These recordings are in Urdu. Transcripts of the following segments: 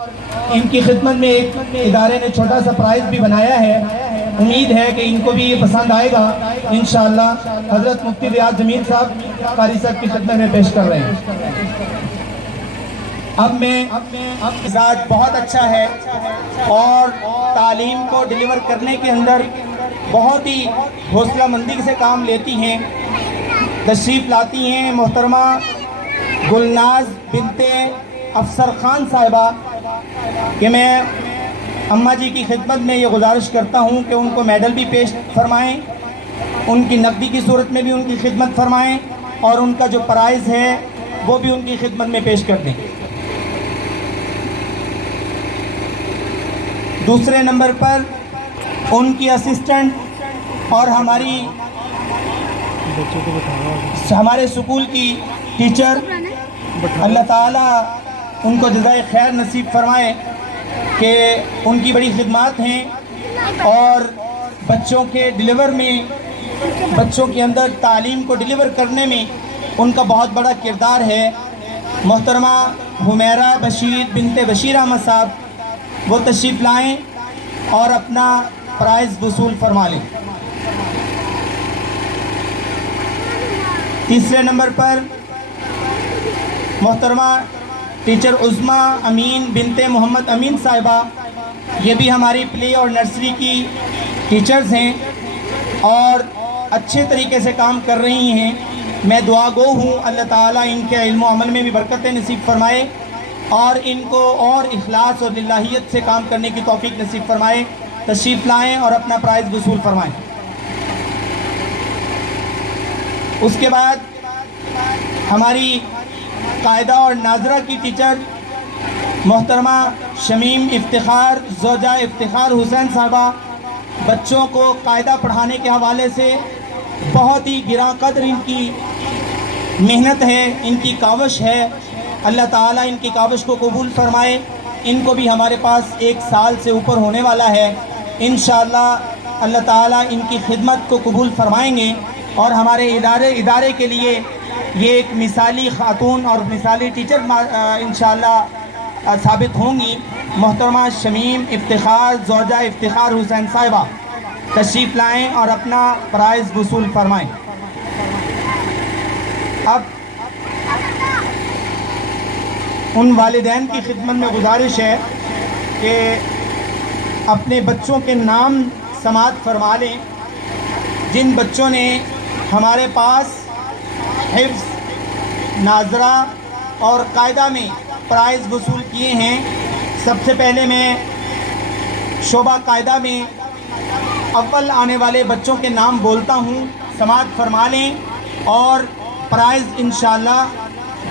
ان کی خدمت میں ایک ادارے نے چھوٹا سا پرائز بھی بنایا ہے. امید ہے کہ ان کو بھی یہ پسند آئے گا. انشاءاللہ حضرت مفتی ریاض جمیل صاحب قاری صاحب کی خدمت میں پیش کر رہے ہیں. اب مزاج بہت اچھا ہے اور تعلیم کو ڈیلیور کرنے کے اندر بہت ہی حوصلہ مندی سے کام لیتی ہیں. تشریف لاتی ہیں محترمہ گلناز بنت افسر خان صاحبہ کہ میں اماں جی کی خدمت میں یہ گزارش کرتا ہوں کہ ان کو میڈل بھی پیش فرمائیں, ان کی نقدی کی صورت میں بھی ان کی خدمت فرمائیں اور ان کا جو پرائز ہے وہ بھی ان کی خدمت میں پیش کر دیں. دوسرے نمبر پر ان کی اسسٹنٹ اور ہمارے سکول کی ٹیچر, اللہ تعالیٰ ان کو جزائے خیر نصیب فرمائے کہ ان کی بڑی خدمات ہیں اور بچوں کے ڈیلیور میں, بچوں کے اندر تعلیم کو ڈیلیور کرنے میں ان کا بہت بڑا کردار ہے. محترمہ حمیرہ بشیر بنت بشیر احمد صاحب وہ تشریف لائیں اور اپنا پرائز وصول فرما لیں. تیسرے نمبر پر محترمہ ٹیچر عظمیٰ امین بنت محمد امین صاحبہ, یہ بھی ہماری پلے اور نرسری کی ٹیچرز ہیں اور اچھے طریقے سے کام کر رہی ہیں. میں دعا گو ہوں اللہ تعالیٰ ان کے علم و عمل میں بھی برکتیں نصیب فرمائے اور ان کو اور اخلاص اور للہیت سے کام کرنے کی توفیق نصیب فرمائے. تشریف لائیں اور اپنا پرائز وصول فرمائیں. اس کے بعد ہماری قائدہ اور ناظرہ کی ٹیچر محترمہ شمیم افتخار زوجہ افتخار حسین صاحبہ, بچوں کو قاعدہ پڑھانے کے حوالے سے بہت ہی گراں قدر ان کی محنت ہے, ان کی کاوش ہے. اللہ تعالیٰ ان کی کاوش کو قبول فرمائے. ان کو بھی ہمارے پاس 1 سال سے اوپر ہونے والا ہے. انشاءاللہ اللہ تعالیٰ ان کی خدمت کو قبول فرمائیں گے اور ہمارے ادارے کے لیے یہ ایک مثالی خاتون اور مثالی ٹیچر انشاءاللہ ثابت ہوں گی. محترمہ شمیم افتخار زوجہ افتخار حسین صاحبہ تشریف لائیں اور اپنا پرائز وصول فرمائیں. اب ان والدین کی خدمت میں گزارش ہے کہ اپنے بچوں کے نام سماعت فرما لیں جن بچوں نے ہمارے پاس حفظ, ناظرہ اور قاعدہ میں پرائز وصول کیے ہیں. سب سے پہلے میں شعبہ قاعدہ میں اول آنے والے بچوں کے نام بولتا ہوں, سماعت فرما لیں اور پرائز انشاءاللہ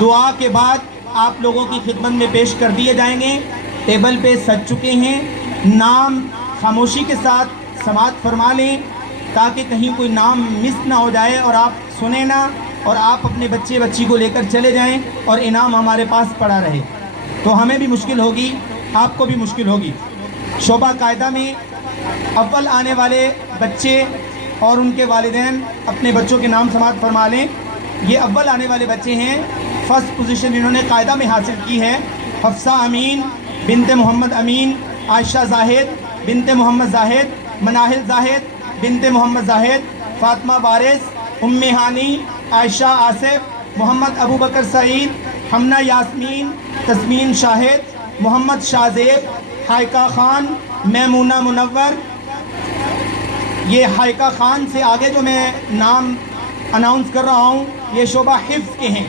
دعا کے بعد آپ لوگوں کی خدمت میں پیش کر دیے جائیں گے. ٹیبل پہ سج چکے ہیں, نام خاموشی کے ساتھ سماعت فرما لیں تاکہ کہیں کوئی نام مس نہ ہو جائے اور آپ سنیں نہ اور آپ اپنے بچی کو لے کر چلے جائیں اور انعام ہمارے پاس پڑا رہے تو ہمیں بھی مشکل ہوگی, آپ کو بھی مشکل ہوگی. شعبہ قاعدہ میں اول آنے والے بچے اور ان کے والدین اپنے بچوں کے نام سماعت فرما لیں. یہ اول آنے والے بچے ہیں, فرسٹ پوزیشن انہوں نے قاعدہ میں حاصل کی ہے. حفصہ امین بنت محمد امین, عائشہ زاہد بنت محمد زاہد, مناہل زاہد بنت محمد زاہد, فاطمہ وارث, ام ہانی, عائشہ آصف, محمد ابو بکر سعید, حمنہ یاسمین, تسمین شاہد, محمد شازیب, حائقہ خان, میمونہ منور. یہ حائقہ خان سے آگے جو میں نام اناؤنس کر رہا ہوں یہ شعبہ حفظ کے ہیں.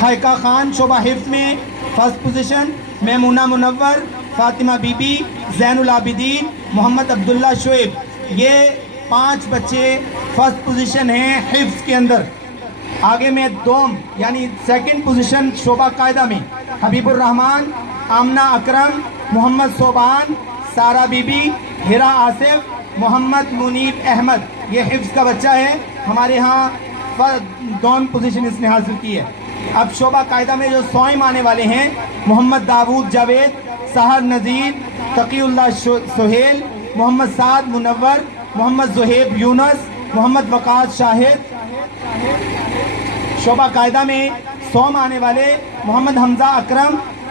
حائقہ خان شعبہ حفظ میں first position, Maimoona Munawar, Fatima Bibi, Zain ul Abideen, Muhammad Abdullah Shoaib, یہ 5 بچے فرسٹ پوزیشن ہیں حفظ کے اندر. آگے میں دوم یعنی سیکنڈ پوزیشن شعبہ قاعدہ میں حبیب الرحمن, آمنہ اکرم, محمد صوبان, سارہ بی بی, ہیرا آصف, محمد منیب احمد. یہ حفظ کا بچہ ہے, ہمارے ہاں دوم پوزیشن اس نے حاصل کی ہے. اب شعبہ قاعدہ میں جو سوئم آنے والے ہیں محمد داود جاوید, سحر نذیر, تقی اللہ سہیل, محمد سعد منور, محمد زہیب یونس, محمد وقاص شاہد. شعبہ قاعدہ میں سوم آنے والے محمد حمزہ اکرم,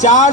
4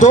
2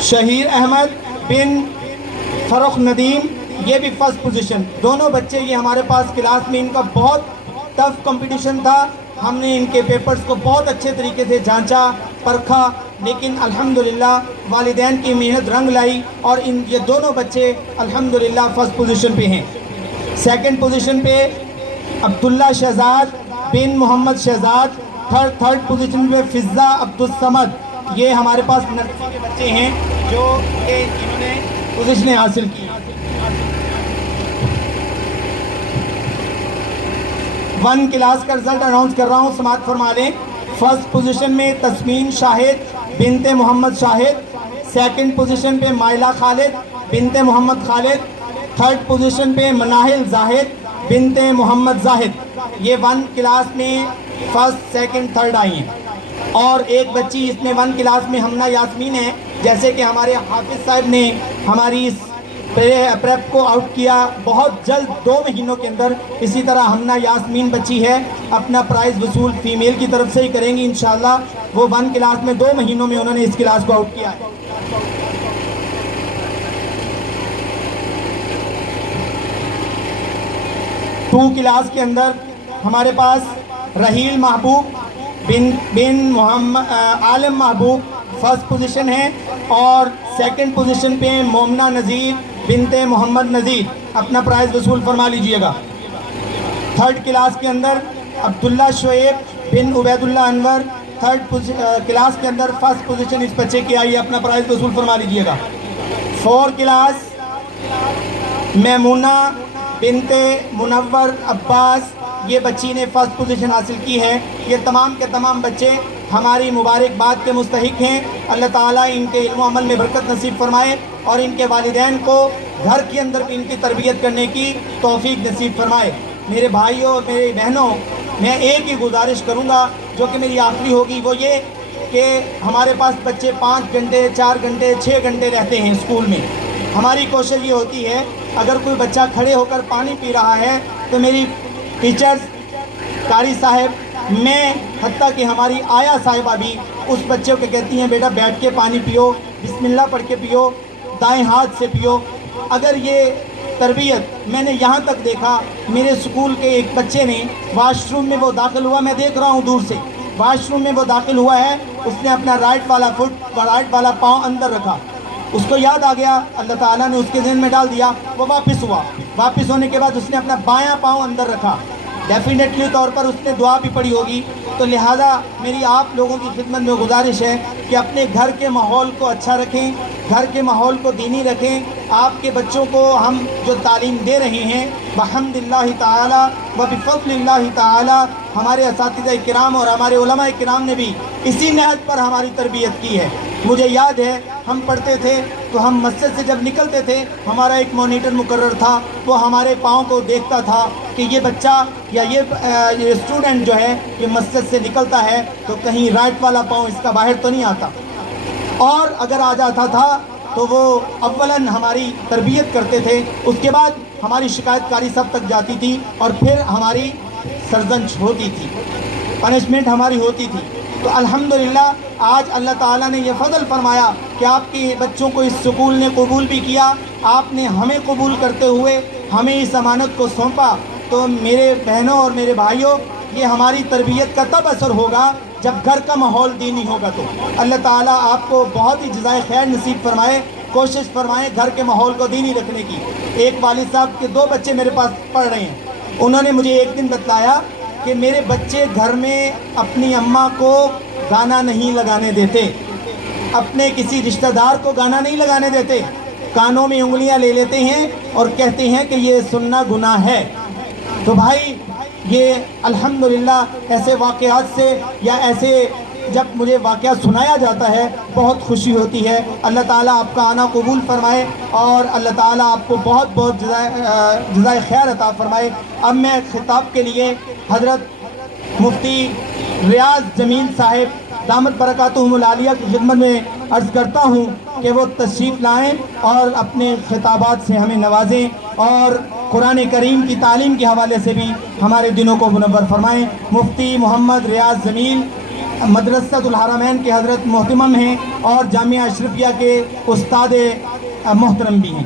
شہیر احمد بن فرخ ندیم، یہ بھی فرسٹ پوزیشن. دونوں بچے یہ ہمارے پاس کلاس میں ان کا بہت ٹف کمپٹیشن تھا. ہم نے ان کے پیپرز کو بہت اچھے طریقے سے جانچا پرکھا، لیکن الحمدللہ والدین کی محنت رنگ لائی اور یہ دونوں بچے الحمدللہ فرسٹ پوزیشن پہ ہیں. سیکنڈ پوزیشن پہ عبداللہ شہزاد بن محمد شہزاد، تھرڈ پوزیشن پہ فضہ عبدالصمد. یہ ہمارے پاس نرسری کے بچے ہیں جو کہ انہوں نے پوزیشنیں حاصل کی. 1 کلاس کا رزلٹ اناؤنس کر رہا ہوں، سماعت فرما لیں. فرسٹ پوزیشن میں تسمین شاہد بنت محمد شاہد، سیکنڈ پوزیشن پہ مائلہ خالد بنت محمد خالد، تھرڈ پوزیشن پہ مناہل زاہد بنت محمد زاہد. یہ 1 کلاس میں فرسٹ سیکنڈ تھرڈ آئی ہیں. اور ایک بچی اس میں 1 کلاس میں ہمنا یاسمین ہے، جیسے کہ ہمارے حافظ صاحب نے ہماری اس پریپ کو آؤٹ کیا بہت جلد 2 مہینوں کے اندر. اسی طرح ہمنا یاسمین بچی ہے، اپنا پرائز وصول فیمیل کی طرف سے ہی کریں گی انشاءاللہ. وہ 1 کلاس میں 2 مہینوں میں انہوں نے اس کلاس کو آؤٹ کیا ہے. ٹو کلاس کے اندر ہمارے پاس رحیل محبوب بن محمد عالم محبوب فرسٹ پوزیشن ہے، اور سیکنڈ پوزیشن پہ مومنہ نذیر بنت محمد نذیر. اپنا پرائز وصول فرما لیجئے گا. تھرڈ کلاس کے اندر عبداللہ شعیب بن عبید اللہ انور، تھرڈ کلاس کے اندر فرسٹ پوزیشن اس بچے کی آئی ہے. اپنا پرائز وصول فرما لیجئے گا. 4 کلاس میمونہ بنت منور عباس، یہ بچی نے فرسٹ پوزیشن حاصل کی ہے. یہ تمام کے تمام بچے ہماری مبارکباد کے مستحق ہیں. اللہ تعالیٰ ان کے علم و عمل میں برکت نصیب فرمائے اور ان کے والدین کو گھر کے اندر بھی ان کی تربیت کرنے کی توفیق نصیب فرمائے. میرے بھائیوں اور میری بہنوں، میں ایک ہی گزارش کروں گا جو کہ میری آخری ہوگی، وہ یہ کہ ہمارے پاس بچے 5 گھنٹے 4 گھنٹے 6 گھنٹے رہتے ہیں اسکول میں. ہماری کوشش یہ ہوتی ہے اگر کوئی بچہ کھڑے ہو کر پانی پی رہا ہے تو میری ٹیچرز، قاری صاحب، میں حتیٰ کہ ہماری آیا صاحبہ بھی اس بچے کو کہتی ہیں بیٹا بیٹھ کے پانی پیو، بسم اللہ پڑھ کے پیو، دائیں ہاتھ سے پیو. اگر یہ تربیت میں نے یہاں تک دیکھا، میرے اسکول کے ایک بچے نے واش روم میں وہ داخل ہوا، میں دیکھ رہا ہوں دور سے، واش روم میں وہ داخل ہوا ہے، اس نے اپنا رائٹ والا پاؤں اندر رکھا. اس کو یاد آ گیا، اللہ تعالیٰ نے اس کے ذہن میں ڈال دیا، وہ واپس ہوا. واپس ہونے کے بعد اس نے اپنا بایاں پاؤں اندر رکھا. ڈیفینیٹلی طور پر اس نے دعا بھی پڑھی ہوگی. تو لہٰذا میری آپ لوگوں کی خدمت میں گزارش ہے کہ اپنے گھر کے ماحول کو اچھا رکھیں، گھر کے ماحول کو دینی رکھیں. آپ کے بچوں کو ہم جو تعلیم دے رہے ہیں بحمد اللہ تعالی و بفضل اللہ تعالی، ہمارے اساتذہ کرام اور ہمارے علماء کرام نے بھی اسی نہج پر ہماری تربیت کی ہے. مجھے یاد ہے ہم پڑھتے تھے تو ہم مسجد سے جب نکلتے تھے، ہمارا ایک مانیٹر مقرر تھا، وہ ہمارے پاؤں کو دیکھتا تھا کہ یہ بچہ یا یہ اسٹوڈنٹ جو ہے یہ مسجد سے نکلتا ہے تو کہیں رائٹ والا پاؤں اس کا باہر تو نہیں آتا. اور اگر آ جاتا تھا تو وہ اولاً ہماری تربیت کرتے تھے، اس کے بعد ہماری شکایت کاری سب تک جاتی تھی اور پھر ہماری سرزنش ہوتی تھی، پنشمنٹ ہماری ہوتی تھی. تو الحمدللہ آج اللہ تعالیٰ نے یہ فضل فرمایا کہ آپ کے بچوں کو اس سکول نے قبول بھی کیا، آپ نے ہمیں قبول کرتے ہوئے ہمیں اس امانت کو سونپا. تو میرے بہنوں اور میرے بھائیوں، یہ ہماری تربیت کا تب اثر ہوگا جب گھر کا ماحول دینی ہوگا. تو اللہ تعالیٰ آپ کو بہت ہی جزائے خیر نصیب فرمائے. کوشش فرمائیں گھر کے ماحول کو دینی رکھنے کی. ایک والد صاحب کے 2 بچے میرے پاس پڑھ رہے ہیں، انہوں نے مجھے ایک دن بتلایا کہ میرے بچے گھر میں اپنی اماں کو گانا نہیں لگانے دیتے، اپنے کسی رشتہ دار کو گانا نہیں لگانے دیتے، کانوں میں انگلیاں لے لیتے ہیں اور کہتے ہیں کہ یہ سننا گناہ ہے. تو بھائی یہ الحمدللہ ایسے واقعات سے یا ایسے جب مجھے واقعہ سنایا جاتا ہے بہت خوشی ہوتی ہے. اللہ تعالیٰ آپ کا آنا قبول فرمائے اور اللہ تعالیٰ آپ کو بہت بہت جزائے خیر عطا فرمائے. اب میں خطاب کے لیے حضرت مفتی ریاض جمیل صاحب دامت برکاتہم العالیہ کی خدمت میں عرض کرتا ہوں کہ وہ تشریف لائیں اور اپنے خطابات سے ہمیں نوازیں اور قرآن کریم کی تعلیم کے حوالے سے بھی ہمارے دنوں کو منور فرمائیں. مفتی محمد ریاض جمیل مدرسۃ الحرمین کے حضرت محتمم ہیں اور جامعہ اشرفیہ کے استاد محترم بھی ہیں۔